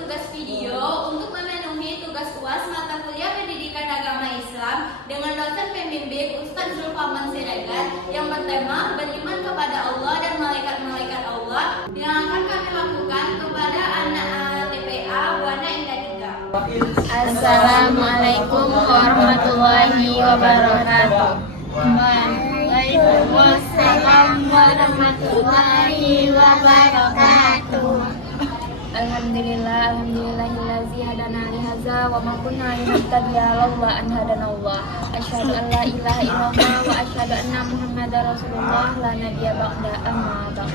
tugas video untuk memenuhi tugas UAS mata kuliah Pendidikan Agama Islam dengan dosen pembimbing Ustaz Zulfaman Siregar yang bertema beriman kepada Allah dan malaikat-malaikat Allah yang akan kami lakukan kepada anak TPA Buana Indah 3. Assalamualaikum warahmatullahi wabarakatuh. Waalaikumsalam warahmatullahi wabarakatuh. Alhamdulillahillazi hadana li hadza wa ma kunna linahtadiya laula an hadanallah. Asyhadu an la ilaha illallah wa asyhadu anna Muhammadar Rasulullah la nabiyya ba'da amma ba'd.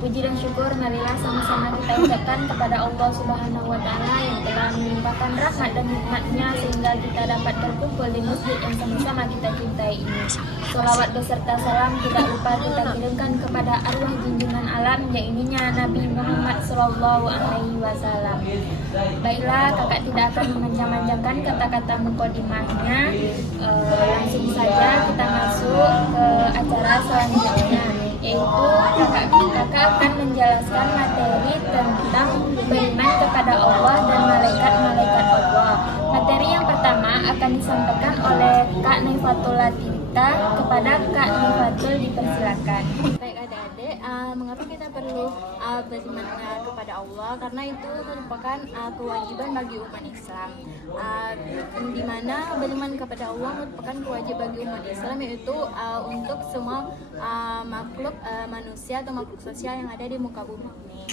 Puji dan syukur marilah sama-sama kita ucapkan kepada Allah Subhanahu wa Ta'ala yang telah melimpahkan rahmat dan nikmatnya sehingga kita dapat berkumpul di masjid yang sama-sama kita cintai ini. Sholawat beserta salam tidak lupa kita kirimkan kepada arwah junjungan alam yang ininya Nabi Muhammad Sallallahu Alaihi Wasallam. Baiklah, kakak tidak akan memanjang-manjangkan kata-kata mukadimahnya. Langsung saja kita masuk ke acara selanjutnya, yaitu kakak akan menjelaskan materi tentang beriman kepada Allah dan malaikat-malaikat Allah. Materi yang pertama akan disampaikan oleh Kak Naifatul Latifita. Kepada Kak Naifatul dipersilakan. Baik adik-adik, mengapa kita perlu beriman kepada Allah? Karena itu merupakan kewajiban bagi umat Islam. Di mana beriman kepada Allah merupakan kewajiban bagi umat Islam, yaitu untuk semua makhluk manusia atau makhluk sosial yang ada di muka bumi ini.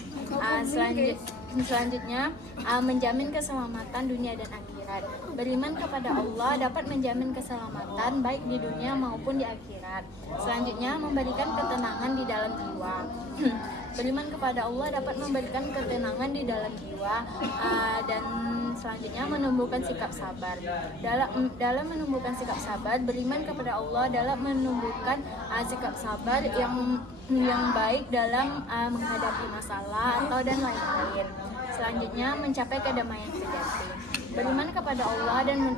Selanjutnya menjamin keselamatan dunia dan akhirat. Beriman kepada Allah dapat menjamin keselamatan baik di dunia maupun di akhirat. Selanjutnya memberikan ketenangan di dalam jiwa. Beriman kepada Allah dapat memberikan ketenangan di dalam jiwa, dan selanjutnya menumbuhkan sikap sabar. Dalam menumbuhkan sikap sabar, beriman kepada Allah dalam menumbuhkan sikap sabar yang baik dalam menghadapi masalah atau dan lain-lain. Selanjutnya mencapai kedamaian sejati. Beriman kepada Allah dan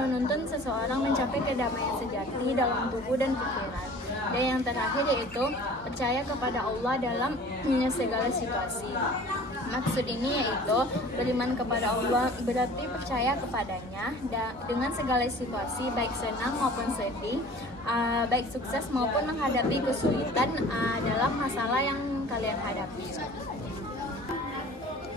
menuntun seseorang mencapai kedamaian sejati dalam tubuh dan pikiran. Dan yang terakhir yaitu percaya kepada Allah dalam segala situasi. Maksud ini yaitu beriman kepada Allah berarti percaya kepadanya dengan segala situasi, baik senang maupun sedih, baik sukses maupun menghadapi kesulitan dalam masalah yang kalian hadapi.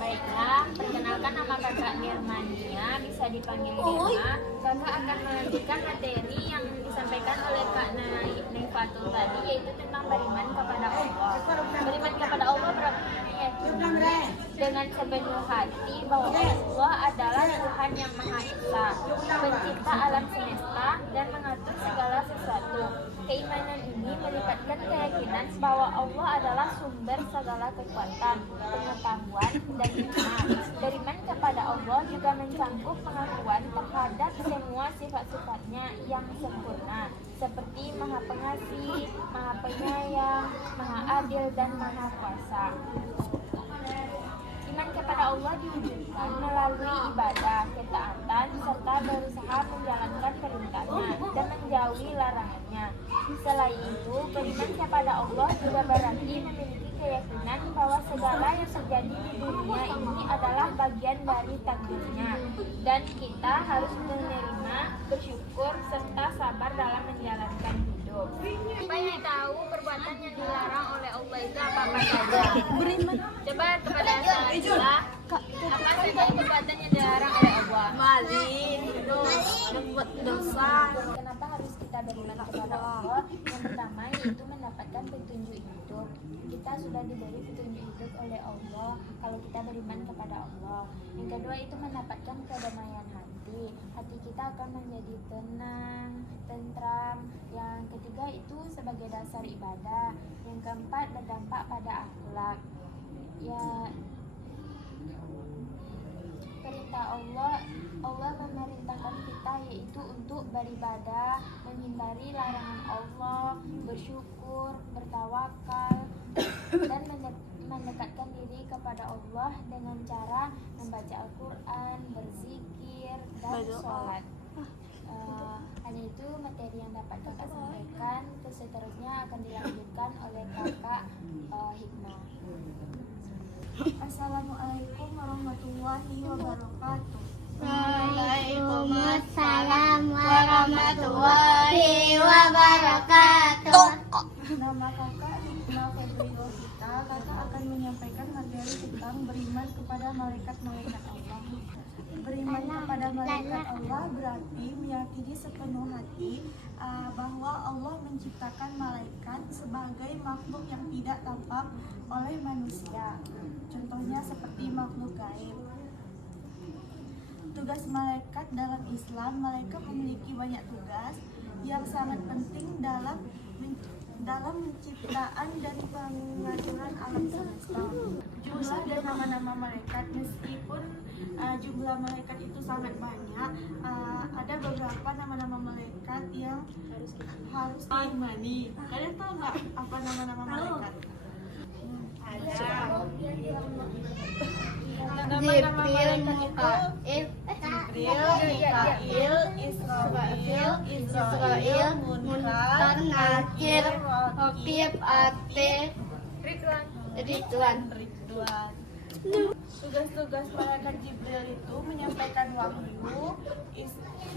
Baiklah, perkenalkan nama kakak Nirmania, bisa dipanggil Nirma. Kakak akan melanjutkan materi yang disampaikan oleh Kak Naifatul tadi, yaitu tentang beriman kepada Allah. Beriman kepada Allah dengan sepenuh hati bahwa Allah adalah Tuhan yang Maha Esa, pencipta alam semesta dan mengatur segala sesuatu. Keimanan ini melibatkan keyakinan bahwa Allah adalah sumber segala kekuatan, pengetahuan, dan hikmah. Beriman kepada Allah juga mencakup pengakuan terhadap semua sifat-sifatnya yang sempurna, seperti Maha Pengasih, Maha Penyayang, Maha Adil, dan Maha Kuasa. Iman kepada Allah diwujudkan melalui ibadah, ketaatan, serta berusaha menjalankan perintahnya dan menjauhi larangannya. Selain itu, beriman kepada Allah juga berarti memiliki keyakinan bahwa segala yang terjadi di dunia ini adalah bagian dari takdirnya, dan kita harus menerima, bersyukur, serta sabar dalam menjalankan hidup. Siapa yang tahu perbuatan yang dilarang oleh Allah itu apa-apa saja? Coba kepada kita, apa saja perbuatan yang dilarang oleh Allah? Maling, membuat dosa. Kenapa harus kita beriman kepada Allah? Yang pertama yaitu mendapatkan petunjuk hidup. Kita sudah diberi petunjuk hidup oleh Allah kalau kita beriman kepada Allah. Yang kedua itu mendapatkan kedamaian hati. Hati kita akan menjadi tenang, tentram. Yang ketiga itu sebagai dasar ibadah. Yang keempat berdampak pada akhlak. Ya, perintah Allah memerintahkan kita yaitu untuk beribadah, menghindari larangan Allah, bersyukur, bertawakal, dan mendekatkan diri kepada Allah dengan cara membaca Al-Quran, berzikir, dan sholat. Hanya itu materi yang dapat kakak sampaikan. Seterusnya akan dilanjutkan oleh kakak Hikmah. Assalamualaikum warahmatullahi wabarakatuh. Waalaikumsalam warahmatullahi wabarakatuh. Nama kakak Hikmah Febriosita. Kakak akan menyampaikan materi tentang beriman kepada malaikat-malaikat Allah. Beriman kepada malaikat Allah berarti meyakini sepenuh hati bahwa Allah menciptakan malaikat sebagai makhluk yang tidak tampak oleh manusia. Contohnya seperti makhluk gaib. Tugas malaikat dalam Islam, malaikat memiliki banyak tugas yang sangat penting dalam menciptaan dan pengaturan alam semesta. Jumlah dan nama-nama malaikat, meskipun jumlah malaikat itu sangat banyak, ada beberapa nama-nama malaikat yang harus diimani. Kalian tahu nggak apa nama-nama malaikat? Nama-nama malaikat itu Jibril, Mikail, Israfil, Munkar, Nakir, Raqib, Atid, Ridwan. Tugas-tugas malaikat Jibril itu menyampaikan wahyu,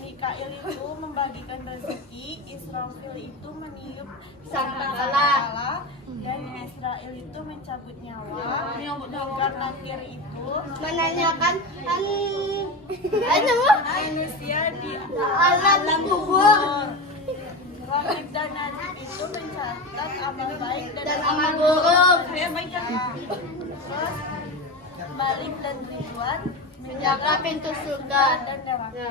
Mikail itu membagikan rezeki, Israfil itu meniup sangkakala, dan Israel itu mencabut nyawa, Munkar Nakir itu Menanyakan manusia di alam kubur. Raqib dan Atid itu mencatat amal baik dan amal buruk. Terus Malik dan Ridwan Menjaga pintu surga. dan neraka.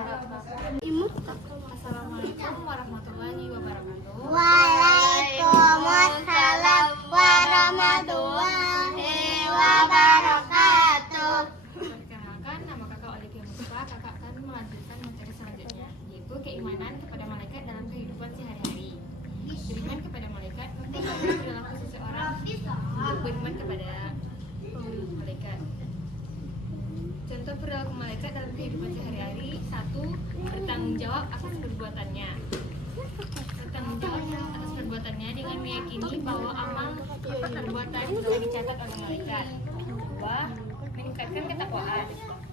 Assalamualaikum warahmatullahi wabarakatuh. Waalaikumsalam warahmatullahi wabarakatuh. Perkenalkan, nama kakak Olivia Mustafa. Kakak akan melanjutkan materi selanjutnya, yaitu keimanan kepada malaikat dalam kehidupan sehari-hari. Beriman kepada malaikat merupakan perilaku seseorang untuk beriman kepada malaikat. Contoh perilaku malaikat dalam kehidupan sehari-hari: 1. Bertanggung jawab atas perbuatannya. Bertanggung jawab atas perbuatannya dengan meyakini bahwa amal perbuatan sudah dicatat oleh malaikat. 2. Meningkatkan ketakwaan.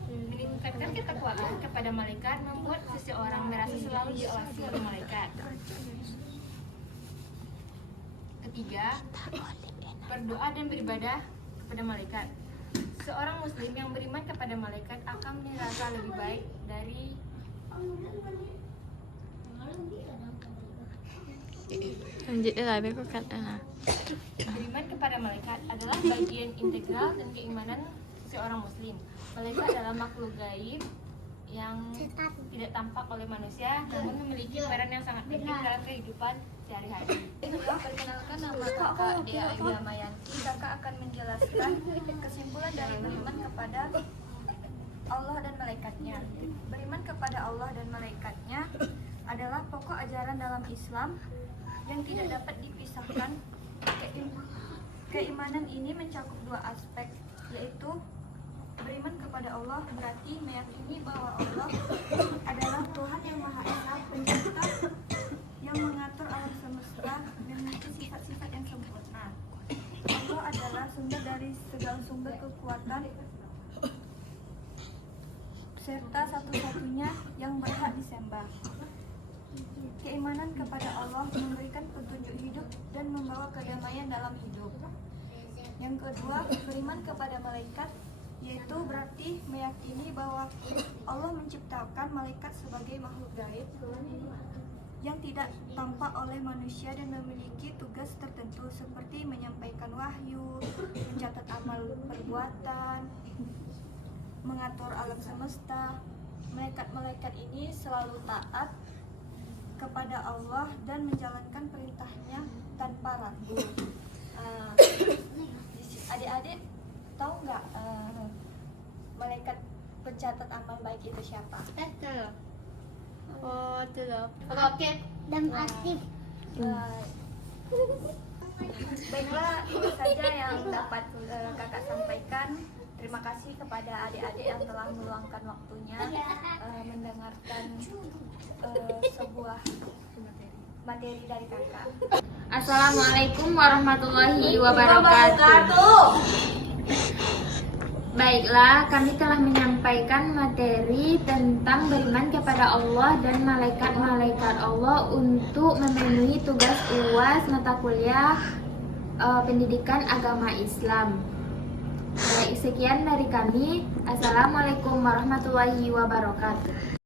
Meningkatkan ketakwaan kepada malaikat membuat seseorang merasa selalu diawasi oleh malaikat. 3. Berdoa dan beribadah kepada malaikat. Seorang muslim yang beriman kepada malaikat akan merasa lebih baik dari beriman kepada malaikat adalah bagian integral dan keimanan seorang muslim. Malaikat adalah makhluk gaib yang tidak tampak oleh manusia, namun memiliki peran yang sangat penting dalam kehidupan sehari-hari. Perkenalkan, nama kakak Dea Ayu Mayanti. Kakak akan menjelaskan kesimpulan dari beriman kepada Allah dan malaikatnya. Beriman kepada Allah dan malaikatnya adalah pokok ajaran dalam Islam yang tidak dapat dipisahkan. Keimanan ini mencakup dua aspek, yaitu beriman kepada Allah berarti meyakini bahwa Allah adalah Tuhan yang Maha Esa, Pencipta yang mengatur alam semesta dan memiliki sifat-sifat yang sempurna. Allah adalah sumber dari segala sumber kekuatan serta satu-satunya yang berhak disembah. Keimanan kepada Allah memberikan petunjuk hidup dan membawa kedamaian dalam hidup. Yang kedua, beriman kepada malaikat, yaitu berarti meyakini bahwa Allah menciptakan malaikat sebagai makhluk gaib yang tidak tampak oleh manusia dan memiliki tugas tertentu seperti menyampaikan wahyu, mencatat amal perbuatan, mengatur alam semesta. Malaikat-malaikat ini selalu taat kepada Allah dan menjalankan perintahnya tanpa ragu. Adik-adik tahu nggak malaikat pencatat amal baik itu siapa? Oh, Raqib dan Atid. Baiklah, itu saja yang dapat kakak sampaikan. Terima kasih kepada adik-adik yang telah meluangkan waktunya mendengarkan sebuah materi dari kakak. Assalamualaikum warahmatullahi wabarakatuh. Baiklah, kami telah menyampaikan materi tentang beriman kepada Allah dan malaikat-malaikat Allah untuk memenuhi tugas UAS mata kuliah pendidikan agama Islam. Baik, sekian dari kami. Assalamualaikum warahmatullahi wabarakatuh.